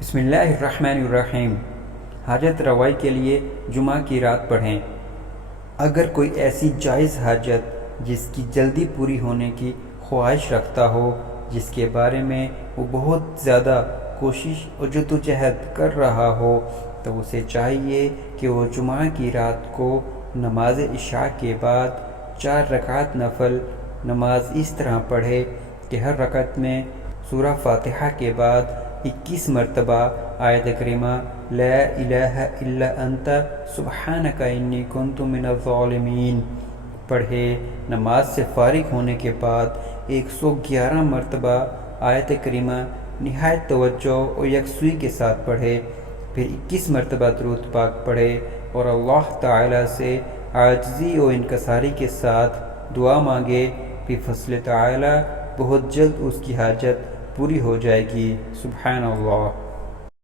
بسم اللہ الرحمن الرحیم۔ حاجت روائی کے لیے جمعہ کی رات پڑھیں۔ اگر کوئی ایسی جائز حاجت جس کی جلدی پوری ہونے کی خواہش رکھتا ہو، جس کے بارے میں وہ بہت زیادہ کوشش اور جدوجہد کر رہا ہو، تو اسے چاہیے کہ وہ جمعہ کی رات کو نماز عشاء کے بعد 4 رکعت نفل نماز اس طرح پڑھے کہ ہر رکعت میں سورہ فاتحہ کے بعد 21 مرتبہ آیت کریمہ لا الہ الا انت سبحانک انی کنت من الظالمین پڑھے۔ نماز سے فارغ ہونے کے بعد 111 مرتبہ آیت کریمہ نہایت توجہ اور یکسوئی کے ساتھ پڑھے، پھر 21 مرتبہ درود پاک پڑھے اور اللہ تعالی سے عاجزی و انکساری کے ساتھ دعا مانگے، پھر فضل تعالی بہت جلد اس کی حاجت پوری ہو جائے گی۔ سبحان اللہ۔